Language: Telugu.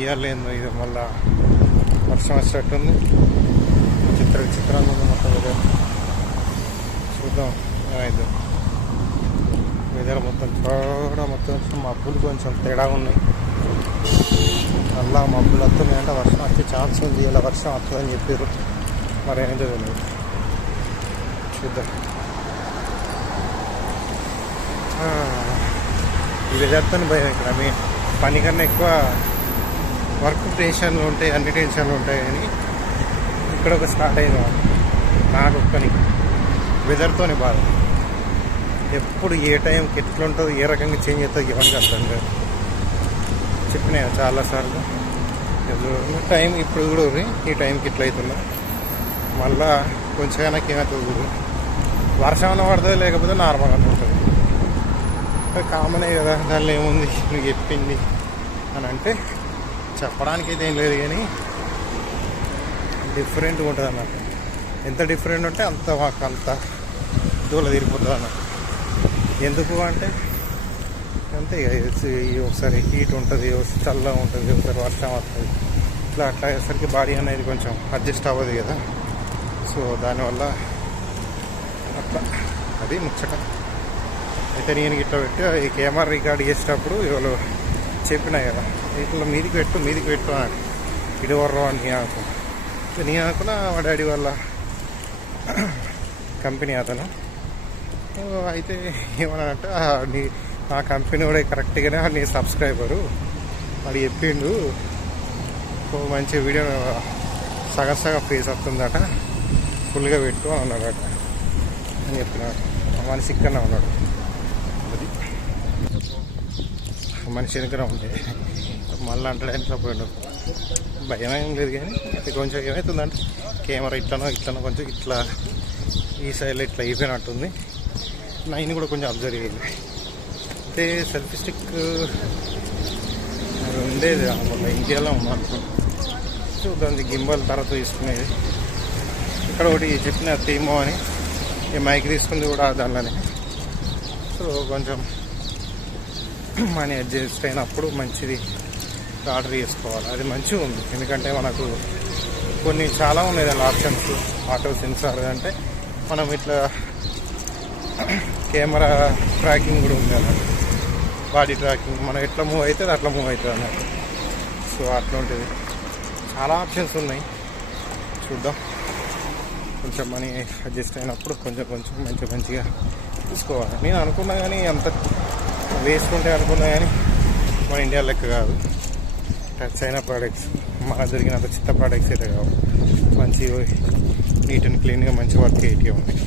ఇయర్లు ఏందో ఇది మళ్ళా వర్షం వచ్చేటట్టుంది. చిత్ర విచిత్రంగా ఉంది మొత్తం వెదర్ చూద్దాం ఏమైందో. వెదర్ మొత్తం చూడ మొత్తం మబ్బులు కొంచెం తేడా ఉన్నాయి. మళ్ళా మబ్బులు వస్తున్నాయి అంటే వర్షం వచ్చే ఛాన్స్ ఉంది. ఇలా వర్షం వస్తుందని చెప్పారు మరి ఏంటో తెలియదు. చూద్దాం. ఈ వెదర్తో భయం ఇక్కడ. మీ పని కన్నా ఎక్కువ వర్క్ టెన్షన్లు ఉంటాయి అన్ని టెన్షన్లు ఉంటాయి కానీ ఇక్కడ ఒక స్టార్ట్ అయింది నాకు ఒక్కని వెదర్తోనే బాధ. ఎప్పుడు ఏ టైంకి ఎట్లా ఉంటుందో ఏ రకంగా చేంజ్ అవుతుందో ఎవరికి అర్థం కాదు. చెప్పినా చాలాసార్లు టైం ఇప్పుడు కూడా ఉంది. ఈ టైంకి ఇట్లా అవుతున్నా. మళ్ళా కొంచెం ఏమవుతుంది వర్షం అన్న పడుతుంది లేకపోతే నార్మల్ అని ఉంటుంది? కామనే కదా దానిలో ఏముంది? నువ్వు చెప్పింది అని అంటే చెప్పడానికి అయితే ఏం లేదు కానీ డిఫరెంట్గా ఉంటుంది అన్నట్టు ఎంత డిఫరెంట్ ఉంటే అంత మాకు అంత దూల తిరిగిపోతుంది అన్నట్టు ఎందుకు అంటే అంతే ఇక ఒకసారి హీట్ ఉంటుంది ఒకసారి చల్లగా ఉంటుంది ఒకసారి వర్షం వస్తుంది. ఇట్లా అట్లా అయ్యేసరికి బాడీ అనేది కొంచెం అడ్జస్ట్ అవ్వదు కదా. సో దానివల్ల అట్లా అది ముచ్చట. అయితే నేను ఇట్లా పెట్టి ఈ కెమెరా రికార్డ్ చేసేటప్పుడు ఇవాళ చెప్పినా కదా ఇట్లా మీదికి పెట్టు మీదికి పెట్టు అని ఇటు వర్రం అని నేను అనుకున్నా నీ నేను అనుకున్నా మా డాడీ వాళ్ళ కంపెనీ అతను. అయితే ఏమన్నాడంటే నీ నా కంపెనీ కూడా కరెక్ట్గానే నీ సబ్స్క్రైబరు. వాడు చెప్పిండు ఓ మంచి వీడియో సగం సగం ఫేస్ వస్తుందట ఫుల్గా పెట్టు అని అన్నాడట. అని చెప్పినాడు. మనిషి ఇక్కడనే ఉన్నాడు. అది మనిషి వెనుక ఉండే మళ్ళీ అంటాడు పోయిండు భయం ఏం లేదు కానీ కొంచెం ఏమవుతుందంటే కెమెరా ఇట్లనో ఇట్లనో కొంచెం ఇట్లా ఈ సైడ్లో ఇట్లా అయిపోయినట్టుంది. నైన్ కూడా కొంచెం అబ్జర్వ్ అయ్యింది అయితే సెల్ఫీ స్టిక్ అది ఉండేది మళ్ళీ ఇండియాలో ఉన్నాను చూద్దాం గింబల్ తర్వాత తీసుకునేది. ఇక్కడ ఒకటి చెప్పిన తీమో అని ఈ మైక్ తీసుకుంది కూడా దానిలోనే. సో కొంచెం మనీ అడ్జస్ట్ అయినప్పుడు మంచిది. ఆర్డర్ చేసుకోవాలి. అది మంచిగా ఉంది. ఎందుకంటే మనకు కొన్ని చాలా ఉన్నాయి దాని ఆప్షన్స్ ఆటో సెన్సార్ అంటే మనం ఇట్లా కెమెరా ట్రాకింగ్ కూడా ఉంది అన్నట్టు బాడీ ట్రాకింగ్ మనం ఎట్లా మూవ్ అవుతుంది అట్లా మూవ్ అవుతుంది అన్నట్టు సో అట్లా ఉంటుంది చాలా ఆప్షన్స్ ఉన్నాయి. చూద్దాం. కొంచెం మనీ అడ్జస్ట్ అయినప్పుడు కొంచెం కొంచెం మంచి మంచిగా తీసుకోవాలి నేను అనుకున్నా కానీ అంత వేసుకుంటే అనుకున్నా కానీ మన ఇండియా లెక్క కాదు. టచ్ అయిన ప్రోడక్ట్స్ మన దొరికినంత చిత్త ప్రోడక్ట్స్ అయితే కావు. మంచి నీట్ అండ్ క్లీన్గా మంచి వర్క్ ఎయిటీ ఉన్నాయి.